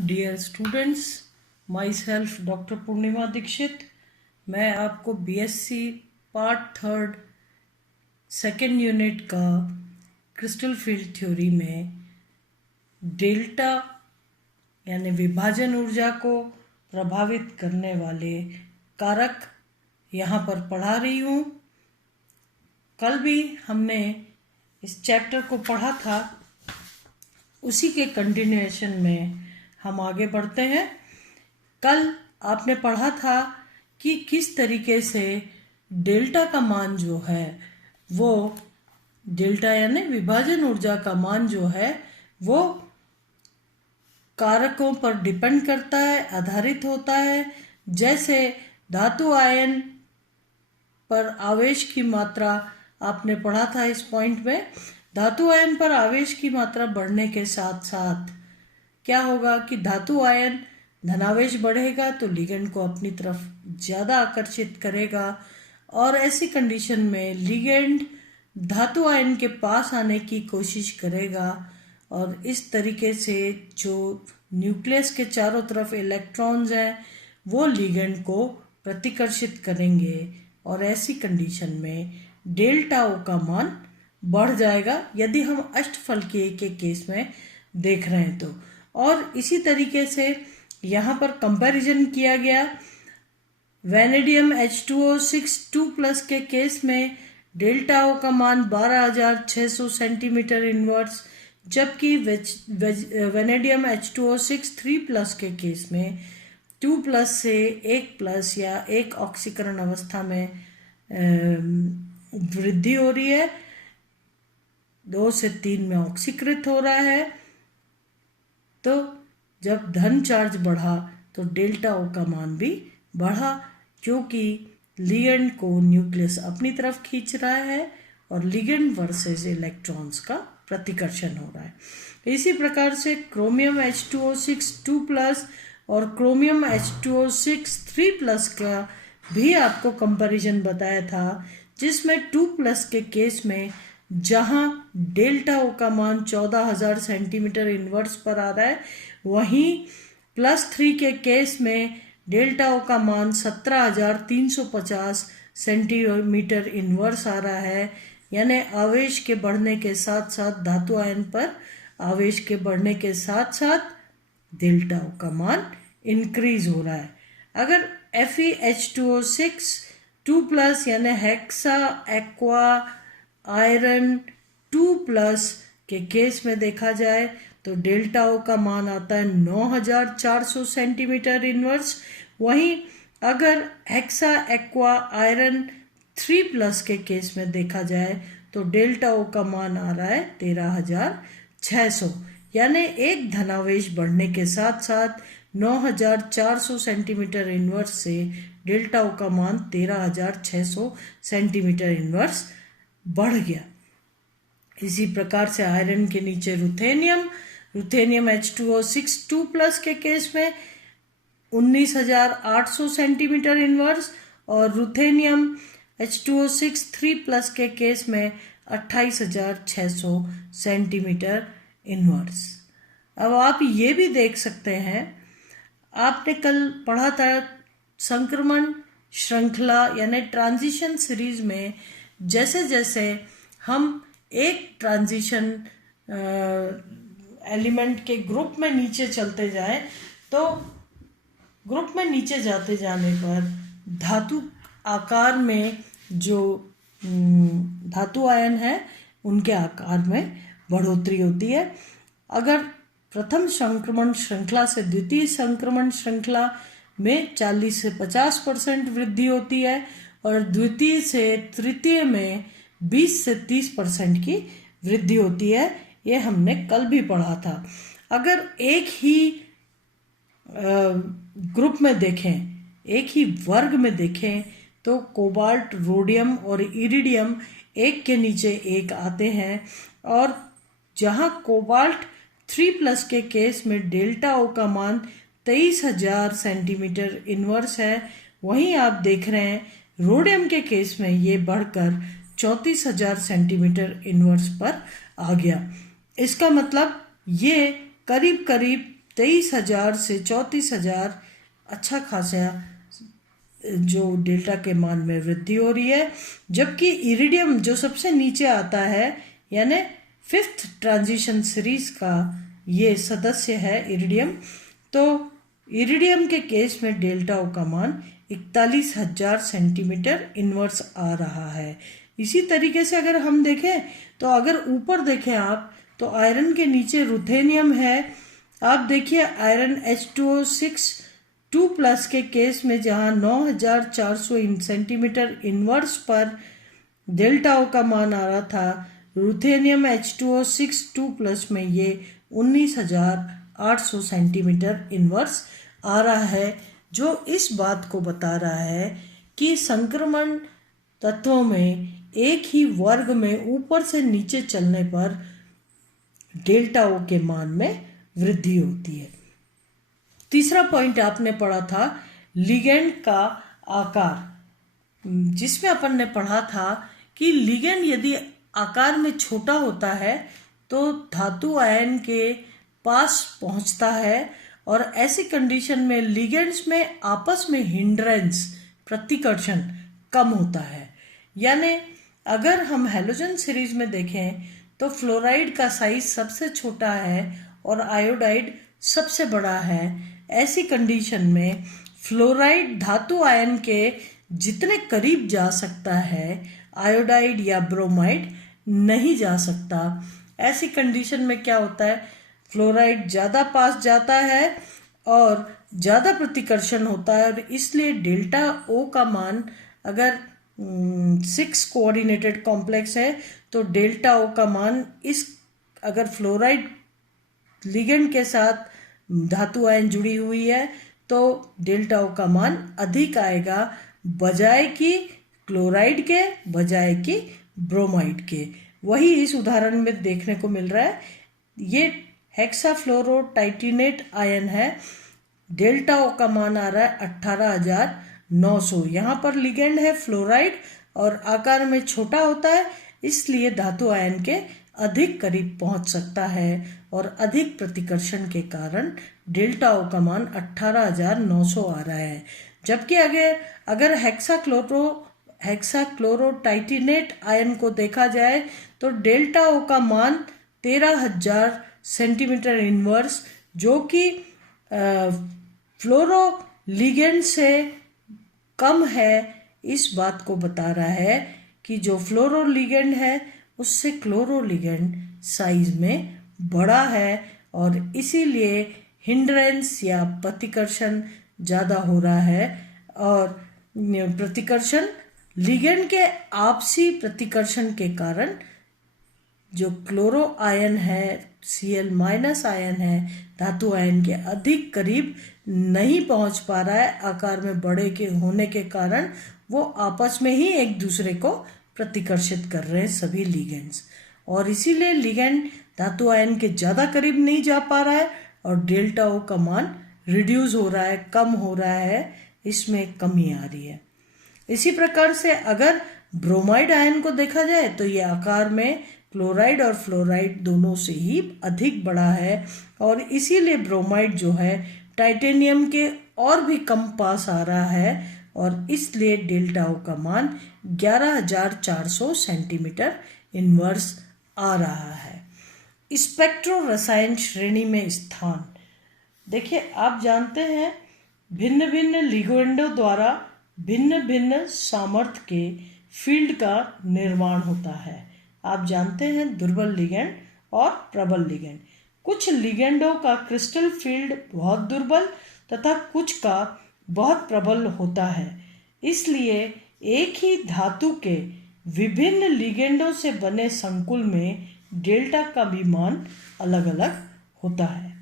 Dear students, myself doctor Purnima Dixit. मैं आपको BSc part 3 second unit का क्रिस्टल फील्ड थ्योरी में डेल्टा यानी विभाजन ऊर्जा को प्रभावित करने वाले कारक यहाँ पर पढ़ा रही हूँ। कल भी हमने इस चैप्टर को पढ़ा था, उसी के कंटिन्यूएशन में हम आगे बढ़ते हैं। कल आपने पढ़ा था कि किस तरीके से डेल्टा का मान जो है वो डेल्टा यानी विभाजन ऊर्जा का मान जो है वो कारकों पर डिपेंड करता है, आधारित होता है। जैसे धातु आयन पर आवेश की मात्रा आपने पढ़ा था। इस पॉइंट में धातु आयन पर आवेश की मात्रा बढ़ने के साथ साथ क्या होगा कि धातु आयन धनावेश बढ़ेगा तो लिगेंड को अपनी तरफ ज़्यादा आकर्षित करेगा, और ऐसी कंडीशन में लिगेंड धातु आयन के पास आने की कोशिश करेगा, और इस तरीके से जो न्यूक्लियस के चारों तरफ इलेक्ट्रॉन्स हैं वो लिगेंड को प्रतिकर्षित करेंगे, और ऐसी कंडीशन में डेल्टा ओ का मान बढ़ जाएगा यदि हम अष्टफलकीय के केस में देख रहे हैं तो। और इसी तरीके से यहाँ पर कंपैरिजन किया गया। वैनेडियम H2O6 2+ के केस में डेल्टा ओ का मान 12,600 सेंटीमीटर इनवर्स, जबकि वैनेडियम H2O6 3+ के केस में 2+ से 1+ या 1 ऑक्सीकरण अवस्था में वृद्धि हो रही है, 2 से 3 में ऑक्सीकृत हो रहा है। तो जब धन चार्ज बढ़ा तो डेल्टा ओ का मान भी बढ़ा, क्योंकि लिगेंड को न्यूक्लियस अपनी तरफ खींच रहा है और लिगेंड वर्सेस इलेक्ट्रॉन्स का प्रतिकर्षण हो रहा है। इसी प्रकार से क्रोमियम H2O6 2+ और क्रोमियम H2O6 3+ का भी आपको कंपैरिजन बताया था, जिसमें 2+ के केस में जहां डेल्टा ओ का मान 14,000 सेंटीमीटर इनवर्स पर आ रहा है, वहीं +3 के केस में डेल्टा ओ का मान 17,350 सेंटीमीटर इनवर्स आ रहा है। यानी आवेश के बढ़ने के साथ साथ धातु आयन पर आवेश के बढ़ने के साथ साथ डेल्टा ओ का मान इंक्रीज हो रहा है। अगर FeH2O6 2+ यानी हेक्सा एक्वा आयरन 2+ के केस में देखा जाए तो डेल्टा ओ का मान आता है 9,400 सेंटीमीटर इनवर्स। वहीं अगर हेक्सा एक्वा आयरन 3+ के केस में देखा जाए तो डेल्टा ओ का मान आ रहा है 13,600, यानी एक धनावेश बढ़ने के साथ साथ 9,400 सेंटीमीटर इनवर्स से डेल्टा ओ का मान 13,600 सेंटीमीटर इनवर्स बढ़ गया। इसी प्रकार से आयरन के नीचे रुथेनियम H2O6 2+ के केस में 19,800 सेंटीमीटर इनवर्स, और रुथेनियम H2O6 3+ के केस में 28,600 सेंटीमीटर इनवर्स। अब आप ये भी देख सकते हैं, आपने कल पढ़ा था संक्रमण श्रृंखला यानी ट्रांजिशन सीरीज में जैसे जैसे हम एक ट्रांजिशन एलिमेंट के ग्रुप में नीचे चलते जाएं, तो ग्रुप में नीचे जाते जाने पर धातु आकार में जो धातु आयन है उनके आकार में बढ़ोतरी होती है। अगर प्रथम संक्रमण श्रृंखला से द्वितीय संक्रमण श्रृंखला में 40 से 50% वृद्धि होती है, और द्वितीय से तृतीय में 20 से 30% की वृद्धि होती है। ये हमने कल भी पढ़ा था। अगर एक ही ग्रुप में देखें, एक ही वर्ग में देखें, तो कोबाल्ट, रोडियम और इरिडियम एक के नीचे एक आते हैं, और जहां कोबाल्ट 3+ के केस में डेल्टा ओ का मान 23,000 सेंटीमीटर इनवर्स है, वहीं आप देख रहे हैं रोडियम के केस में ये बढ़कर 34,000 सेंटीमीटर इनवर्स पर आ गया। इसका मतलब ये करीब करीब 23,000 से 34,000 अच्छा खासा जो डेल्टा के मान में वृद्धि हो रही है। जबकि इरिडियम जो सबसे नीचे आता है, यानी 5th ट्रांजिशन सीरीज का ये सदस्य है इरिडियम, तो इरिडियम के केस में डेल्टा ओ का मान 41,000 सेंटीमीटर इनवर्स आ रहा है। इसी तरीके से अगर हम देखें तो अगर ऊपर देखें आप तो आयरन के नीचे रुथेनियम है। आप देखिए आयरन H2O6 2+ के केस में जहां 9,400 सेंटीमीटर इनवर्स पर डेल्टा ओ का मान आ रहा था, रुथेनियम H2O6 2+ में ये 19,800 सेंटीमीटर इनवर्स आ रहा है, जो इस बात को बता रहा है कि संक्रमण तत्वों में एक ही वर्ग में ऊपर से नीचे चलने पर डेल्टा ओ के मान में वृद्धि होती है। तीसरा पॉइंट आपने पढ़ा था लिगेंड का आकार, जिसमें अपन ने पढ़ा था कि लिगेंड यदि आकार में छोटा होता है तो धातु आयन के पास पहुंचता है, और ऐसी कंडीशन में लिगेंड्स में आपस में हिंड्रेंस प्रतिकर्षण कम होता है। यानी अगर हम हैलोजन सीरीज में देखें तो फ्लोराइड का साइज सबसे छोटा है और आयोडाइड सबसे बड़ा है। ऐसी कंडीशन में फ्लोराइड धातु आयन के जितने करीब जा सकता है, आयोडाइड या ब्रोमाइड नहीं जा सकता। ऐसी कंडीशन में क्या होता है, फ्लोराइड ज़्यादा पास जाता है और ज़्यादा प्रतिकर्षण होता है, और इसलिए डेल्टा ओ का मान अगर 6 कोऑर्डिनेटेड कॉम्प्लेक्स है तो डेल्टा ओ का मान अगर फ्लोराइड लिगेंड के साथ धातु आयन जुड़ी हुई है तो डेल्टा ओ का मान अधिक आएगा, बजाय कि क्लोराइड के, बजाय कि ब्रोमाइड के। वही इस उदाहरण में देखने को मिल रहा है। ये हेक्साफ्लोरोटाइटिनेट आयन है, डेल्टा ओ का मान आ रहा है 18,900। यहाँ पर लिगेंड है फ्लोराइड और आकार में छोटा होता है, इसलिए धातु आयन के अधिक करीब पहुंच सकता है और अधिक प्रतिकर्षण के कारण डेल्टा ओ का मान 18,900 आ रहा है। जबकि अगर हेक्साक्लोरोटाइटिनेट आयन को देखा जाए तो डेल्टा ओ का मान 13,000 सेंटीमीटर इनवर्स, जो कि फ्लोरोलिगेंड से कम है, इस बात को बता रहा है कि जो फ्लोरोलिगेंड है उससे क्लोरोलिगेंड साइज में बड़ा है और इसीलिए हिंड्रेंस या प्रतिकर्षण ज़्यादा हो रहा है। और प्रतिकर्षण लिगेंड के आपसी प्रतिकर्षण के कारण जो क्लोरो आयन है, Cl- आयन है, धातु आयन के अधिक करीब नहीं पहुंच पा रहा है। आकार में बड़े के होने के कारण वो आपस में ही एक दूसरे को प्रतिकर्षित कर रहे हैं सभी लिगेंड्स, और इसीलिए लिगेंड धातु आयन के ज़्यादा करीब नहीं जा पा रहा है और डेल्टा ओ का मान रिड्यूस हो रहा है, कम हो रहा है, इसमें कमी आ रही है। इसी प्रकार से अगर ब्रोमाइड आयन को देखा जाए तो ये आकार में क्लोराइड और फ्लोराइड दोनों से ही अधिक बड़ा है, और इसीलिए ब्रोमाइड जो है टाइटेनियम के और भी कम पास आ रहा है, और इसलिए डेल्टा ओ का मान 11,400 सेंटीमीटर इनवर्स आ रहा है। स्पेक्ट्रो रसायन श्रेणी में स्थान देखिए, आप जानते हैं भिन्न भिन्न लिगेंडों द्वारा भिन्न भिन्न सामर्थ्य के फील्ड का निर्माण होता है। आप जानते हैं दुर्बल लिगेंड और प्रबल लिगेंड। कुछ लिगेंडों का क्रिस्टल फील्ड बहुत दुर्बल तथा कुछ का बहुत प्रबल होता है, इसलिए एक ही धातु के विभिन्न लिगेंडों से बने संकुल में डेल्टा का भी मान अलग अलग होता है।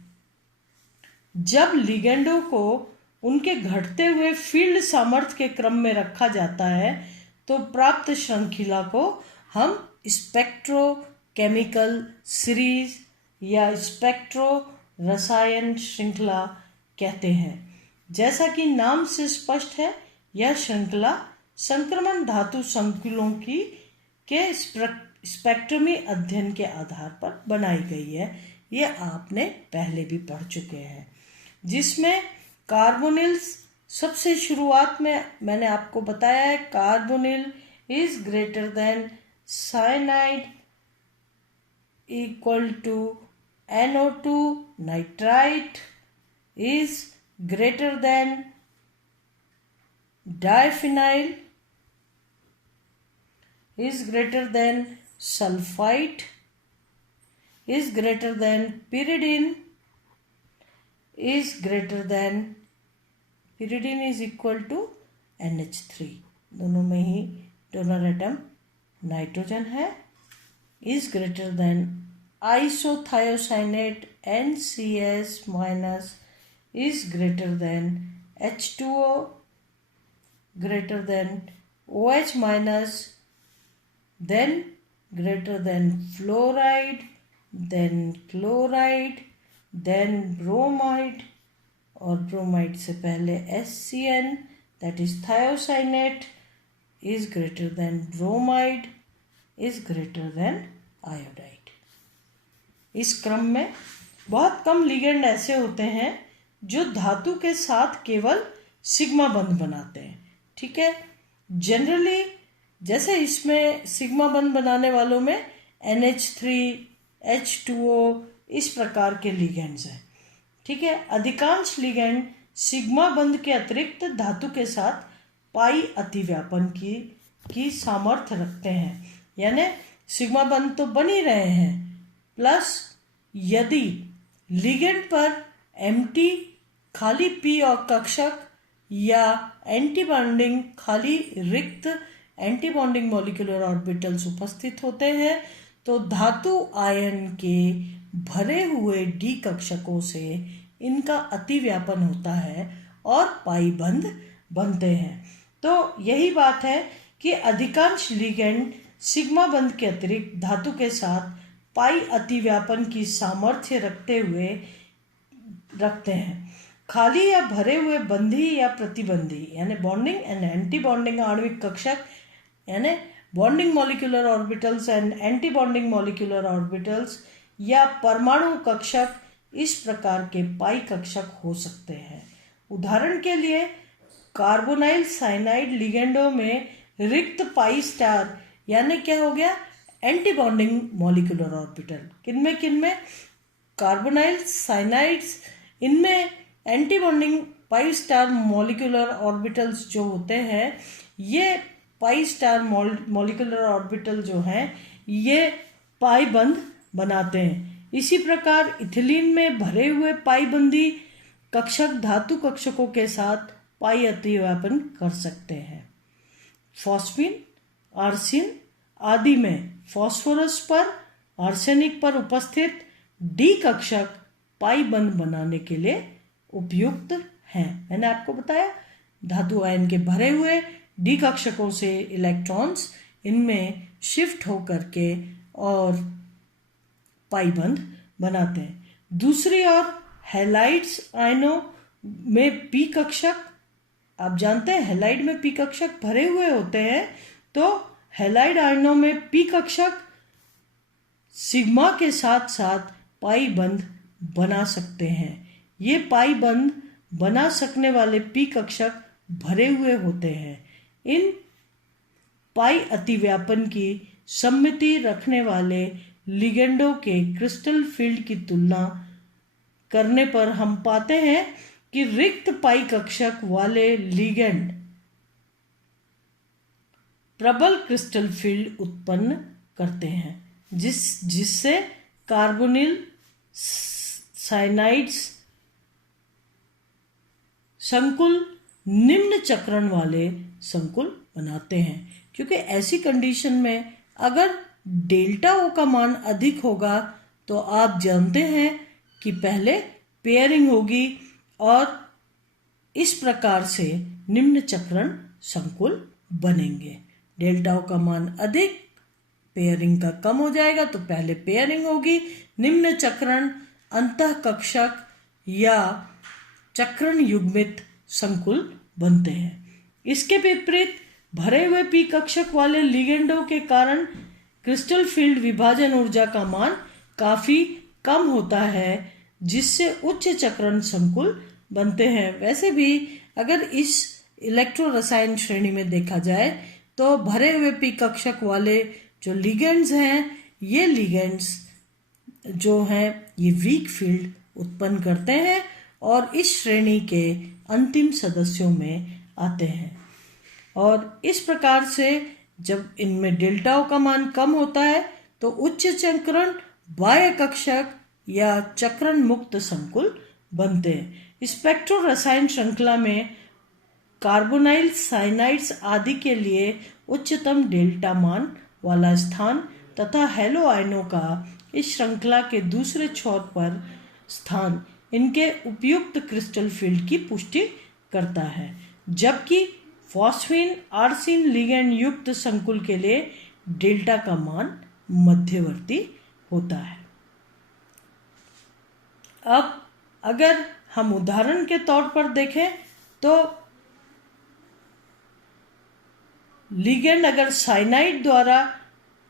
जब लिगेंडों को उनके घटते हुए फील्ड सामर्थ्य के क्रम में रखा जाता है तो प्राप्त श्रृंखला को हम स्पेक्ट्रोकेमिकल सीरीज या स्पेक्ट्रो रसायन श्रृंखला कहते हैं। जैसा कि नाम से स्पष्ट है, यह श्रृंखला संक्रमण धातु संकुलों के स्पेक्ट्रमी अध्ययन के आधार पर बनाई गई है। ये आपने पहले भी पढ़ चुके हैं। जिसमें कार्बोनिल्स सबसे शुरुआत में मैंने आपको बताया है, carbonyl is greater than cyanide equal to NO2, nitrite is greater than diphenyl is greater than sulfite is greater than pyridine is greater than pyridine is equal to NH3, दोनों में ही डोनर एटम नाइट्रोजन है, is greater than isothiocyanate NCS minus is greater than H2O greater than OH minus, then greater than fluoride, then chloride, then bromide, और bromide से पहले SCN that is thiocyanate is greater than bromide is greater than iodide। इस क्रम में बहुत कम ligand ऐसे होते हैं जो धातु के साथ केवल सिग्मा बंध बनाते हैं। ठीक है, जनरली जैसे इसमें सिग्मा बंध बनाने वालों में NH3, H2O इस प्रकार के लिगेंड्स हैं। ठीक है, अधिकांश लिगेंड सिग्मा बंध के अतिरिक्त धातु के साथ पाई अतिव्यापन की सामर्थ्य रखते हैं, यानी सिग्मा बंध तो बन ही रहे हैं, प्लस यदि लिगेंड पर एम्प्टी खाली पी और कक्षक या एंटीबॉन्डिंग खाली रिक्त एंटीबॉन्डिंग मॉलिक्यूलर ऑर्बिटल्स उपस्थित होते हैं तो धातु आयन के भरे हुए डी कक्षकों से इनका अतिव्यापन होता है और पाई बंध बनते हैं। तो यही बात है कि अधिकांश लिगेंड सिग्मा बंध के अतिरिक्त धातु के साथ पाई अतिव्यापन की सामर्थ्य रखते हैं। खाली या भरे हुए बंधी या प्रतिबंधी यानी बॉन्डिंग एंड एंटी बॉन्डिंग आणविक कक्षक यानी bonding molecular orbitals and anti bonding molecular orbitals या परमाणु कक्षक इस प्रकार के पाई कक्षक हो सकते हैं। उदाहरण के लिए कार्बोनाइल साइनाइड लिगेंडों में रिक्त पाई स्टार यानी क्या हो गया, एंटी बॉन्डिंग मॉलिक्यूलर ऑर्बिटल। किनमें कार्बोनाइल साइनाइड्स, इनमें anti bonding pi star molecular orbitals जो होते हैं, ये पाई स्टार मॉलिक्यूलर ऑर्बिटल जो हैं ये पाई बंध बनाते हैं। इसी प्रकार इथिलीन में भरे हुए पाई बंधी कक्षक धातु कक्षकों के साथ पाई अतिव्यापन कर सकते हैं। फॉस्फीन, आर्सिन आदि में फॉस्फोरस पर, आर्सेनिक पर उपस्थित डी कक्षक पाई बंध बनाने के लिए उपयुक्त हैं। मैंने आपको बताया धातु आयन के भरे हुए डी कक्षकों से इलेक्ट्रॉन्स इनमें शिफ्ट होकर के और पाई बंध बनाते हैं। दूसरी ओर हैलाइड्स आयनों में पी कक्षक, आप जानते हैं हैलाइड में पी कक्षक भरे हुए होते हैं, तो हैलाइड आयनों में पी कक्षक सिग्मा के साथ साथ पाई बंध बना सकते हैं। ये पाई बंध बना सकने वाले पी कक्षक भरे हुए होते हैं। इन पाई अतिव्यापन की सम्मिति रखने वाले लिगेंडों के क्रिस्टल फील्ड की तुलना करने पर हम पाते हैं कि रिक्त पाई कक्षक वाले लिगेंड प्रबल क्रिस्टल फील्ड उत्पन्न करते हैं, जिससे कार्बोनिल साइनाइड्स संकुल निम्न चक्रण वाले संकुल बनाते हैं। क्योंकि ऐसी कंडीशन में अगर डेल्टा ओ का मान अधिक होगा तो आप जानते हैं कि पहले पेयरिंग होगी और इस प्रकार से निम्न चक्रण संकुल बनेंगे। डेल्टा ओ का मान अधिक, पेयरिंग का कम हो जाएगा तो पहले पेयरिंग होगी, निम्न चक्रण अंतः कक्षक या चक्रण युग्मित संकुल बनते हैं। इसके विपरीत भरे हुए पी कक्षक वाले लिगेंडों के कारण क्रिस्टल फील्ड विभाजन ऊर्जा का मान काफी कम होता है, जिससे उच्च चक्रण संकुल बनते हैं। वैसे भी अगर इस इलेक्ट्रो रसायन श्रेणी में देखा जाए तो भरे हुए पी कक्षक वाले जो लिगेंड्स हैं, ये लिगेंड्स जो हैं ये वीक फील्ड उत्पन्न करते हैं और इस श्रेणी के अंतिम सदस्यों में आते हैं। और इस प्रकार से जब इनमें डेल्टा ओ का मान कम होता है तो उच्च चक्रण बाह्य कक्षक या चक्रण मुक्त संकुल बनते हैं। स्पेक्ट्रो रसायन श्रृंखला में कार्बोनाइल साइनाइड्स आदि के लिए उच्चतम डेल्टा मान वाला स्थान तथा हैलो आयनों का इस श्रृंखला के दूसरे छोर पर स्थान इनके उपयुक्त क्रिस्टल फील्ड की पुष्टि करता है, जबकि फॉस्फीन आर्सिन लिगेंड युक्त संकुल के लिए डेल्टा का मान मध्यवर्ती होता है। अब अगर हम उदाहरण के तौर पर देखें तो लिगेंड अगर साइनाइड द्वारा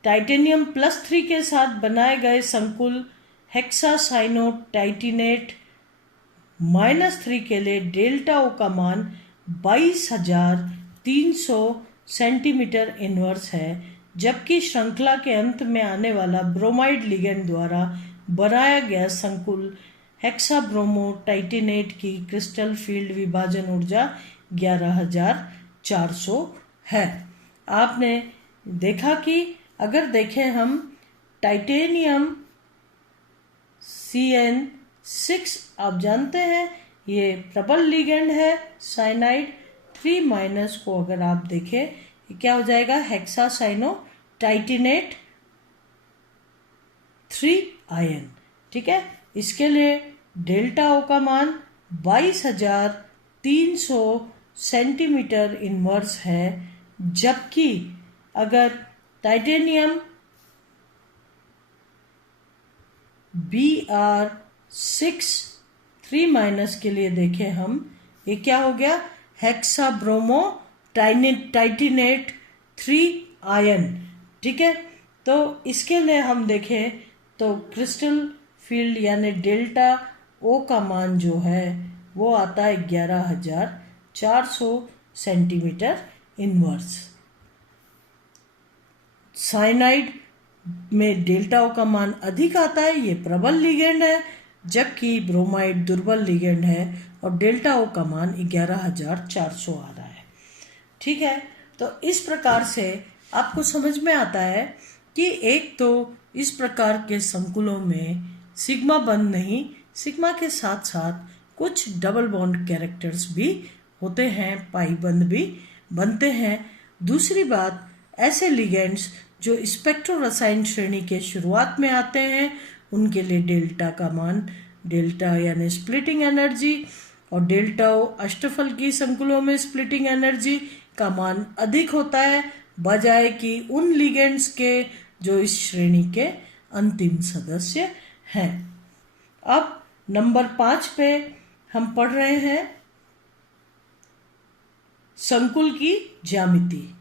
टाइटेनियम +3 के साथ बनाए गए संकुल हेक्सासाइनो टाइटिनेट -3 के लिए डेल्टा ओ का मान 22,300 सेंटीमीटर इनवर्स है, जबकि श्रृंखला के अंत में आने वाला ब्रोमाइड लिगेंड द्वारा बनाया गया संकुल हेक्साब्रोमो टाइटिनेट की क्रिस्टल फील्ड विभाजन ऊर्जा 11,400 है। आपने देखा कि अगर देखें हम टाइटेनियम CN6, आप जानते हैं ये प्रबल लिगेंड है साइनाइड 3- को अगर आप देखें ये क्या हो जाएगा, हेक्सासाइनो टाइटिनेट 3 आयन। ठीक है, इसके लिए डेल्टा ओ का मान 22,300 सेंटीमीटर इनवर्स है, जबकि अगर टाइटेनियम Br6 3- के लिए देखें हम, ये क्या हो गया, हेक्साब्रोमो टाइटिनेट 3 आयन। ठीक है, तो इसके लिए हम देखें तो क्रिस्टल फील्ड यानी डेल्टा ओ का मान जो है वो आता है 11,400 सेंटीमीटर इनवर्स। साइनाइड में डेल्टा ओ का मान अधिक आता है, ये प्रबल लिगेंड है, जबकि ब्रोमाइड दुर्बल लिगेंड है और डेल्टा ओ का मान 11,400 आ रहा है। ठीक है, तो इस प्रकार से आपको समझ में आता है कि एक तो इस प्रकार के संकुलों में सिग्मा बंध नहीं, सिग्मा के साथ साथ कुछ डबल बॉन्ड कैरेक्टर्स भी होते हैं, पाई बंध भी बनते हैं। दूसरी बात, ऐसे लिगेंड्स जो स्पेक्ट्रो रसायन श्रेणी के शुरुआत में आते हैं उनके लिए डेल्टा का मान, डेल्टा यानी स्प्लिटिंग एनर्जी, और डेल्टा ओ अष्टफल की संकुलों में स्प्लिटिंग एनर्जी का मान अधिक होता है बजाय कि उन लिगेंड्स के जो इस श्रेणी के अंतिम सदस्य हैं। अब नंबर 5 पे हम पढ़ रहे हैं संकुल की ज्यामिति।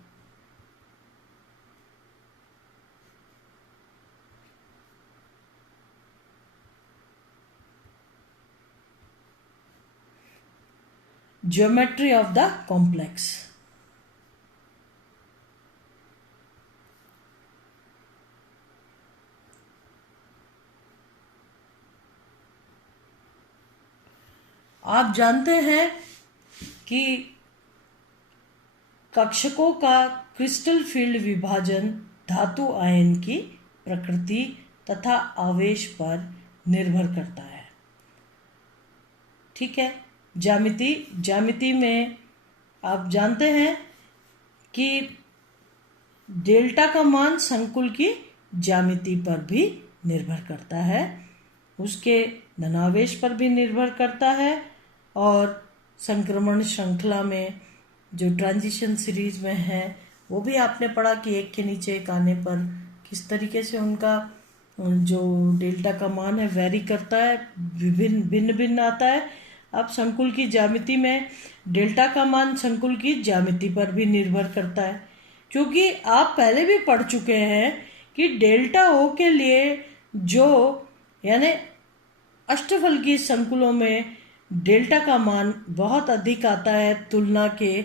Geometry of the complex. आप जानते हैं कि कक्षकों का क्रिस्टल फील्ड विभाजन धातु आयन की प्रकृति तथा आवेश पर निर्भर करता है। ठीक है, ज्यामिति में आप जानते हैं कि डेल्टा का मान संकुल की ज्यामिति पर भी निर्भर करता है, उसके धनावेश पर भी निर्भर करता है, और संक्रमण श्रृंखला में जो ट्रांजिशन सीरीज में है वो भी आपने पढ़ा कि एक के नीचे एक आने पर किस तरीके से उनका जो डेल्टा का मान है वेरी करता है, भिन्न भिन्न आता है। अब संकुल की ज्यामिति में डेल्टा का मान संकुल की ज्यामिति पर भी निर्भर करता है, क्योंकि आप पहले भी पढ़ चुके हैं कि डेल्टा ओ के लिए जो यानी अष्टफलकीय संकुलों में डेल्टा का मान बहुत अधिक आता है तुलना के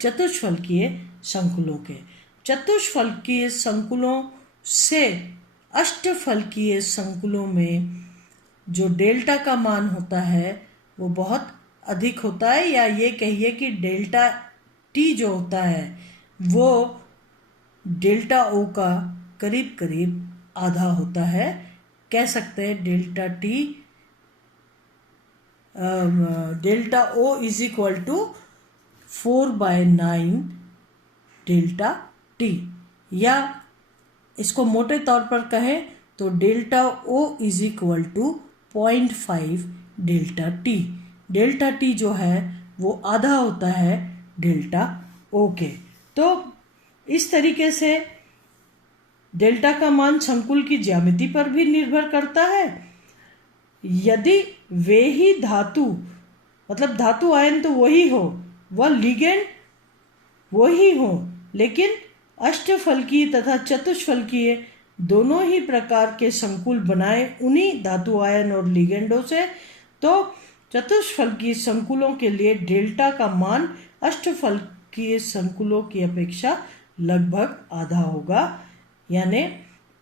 चतुष्फलकीय संकुलों के। चतुष्फलकीय संकुलों से अष्टफलकीय संकुलों में जो डेल्टा का मान होता है वो बहुत अधिक होता है, या ये कहिए कि डेल्टा टी जो होता है वो डेल्टा ओ का करीब करीब आधा होता है। कह सकते हैं delta O is equal to 4/9 delta T, या इसको मोटे तौर पर कहें तो delta O is equal to 0.5 delta T. Delta T जो है वो आधा होता है डेल्टा ओ के। तो इस तरीके से डेल्टा का मान संकुल की ज्यामिति पर भी निर्भर करता है। यदि वे ही धातु, मतलब धातु आयन तो वही हो, वह लिगेंड वही हो, लेकिन अष्टफलकीय तथा चतुष्फलकीय दोनों ही प्रकार के संकुल बनाए उन्हीं धातु आयन और लिगेंडों से, तो चतुष्फलकीय संकुलों के लिए डेल्टा का मान अष्टफलकीय संकुलों की अपेक्षा लगभग आधा होगा, यानी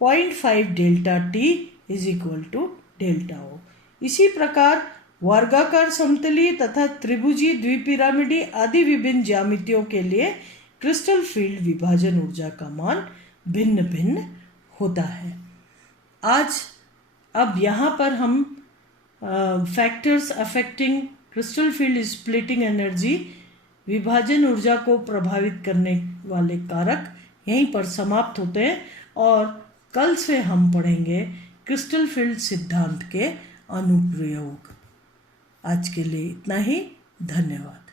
0.5 delta T is equal to delta O. इसी प्रकार वर्गाकार समतलीय तथा त्रिभुजीय द्विपिरामिडी आदि विभिन्न ज्यामितियों के लिए क्रिस्टल फील्ड विभाजन ऊर्जा का मान भिन्न भिन्न होता है। अब यहाँ पर हम factors affecting crystal field splitting energy, विभाजन ऊर्जा को प्रभावित करने वाले कारक यहीं पर समाप्त होते हैं, और कल से हम पढ़ेंगे क्रिस्टल फील्ड सिद्धांत के अनुप्रयोग। आज के लिए इतना ही, धन्यवाद।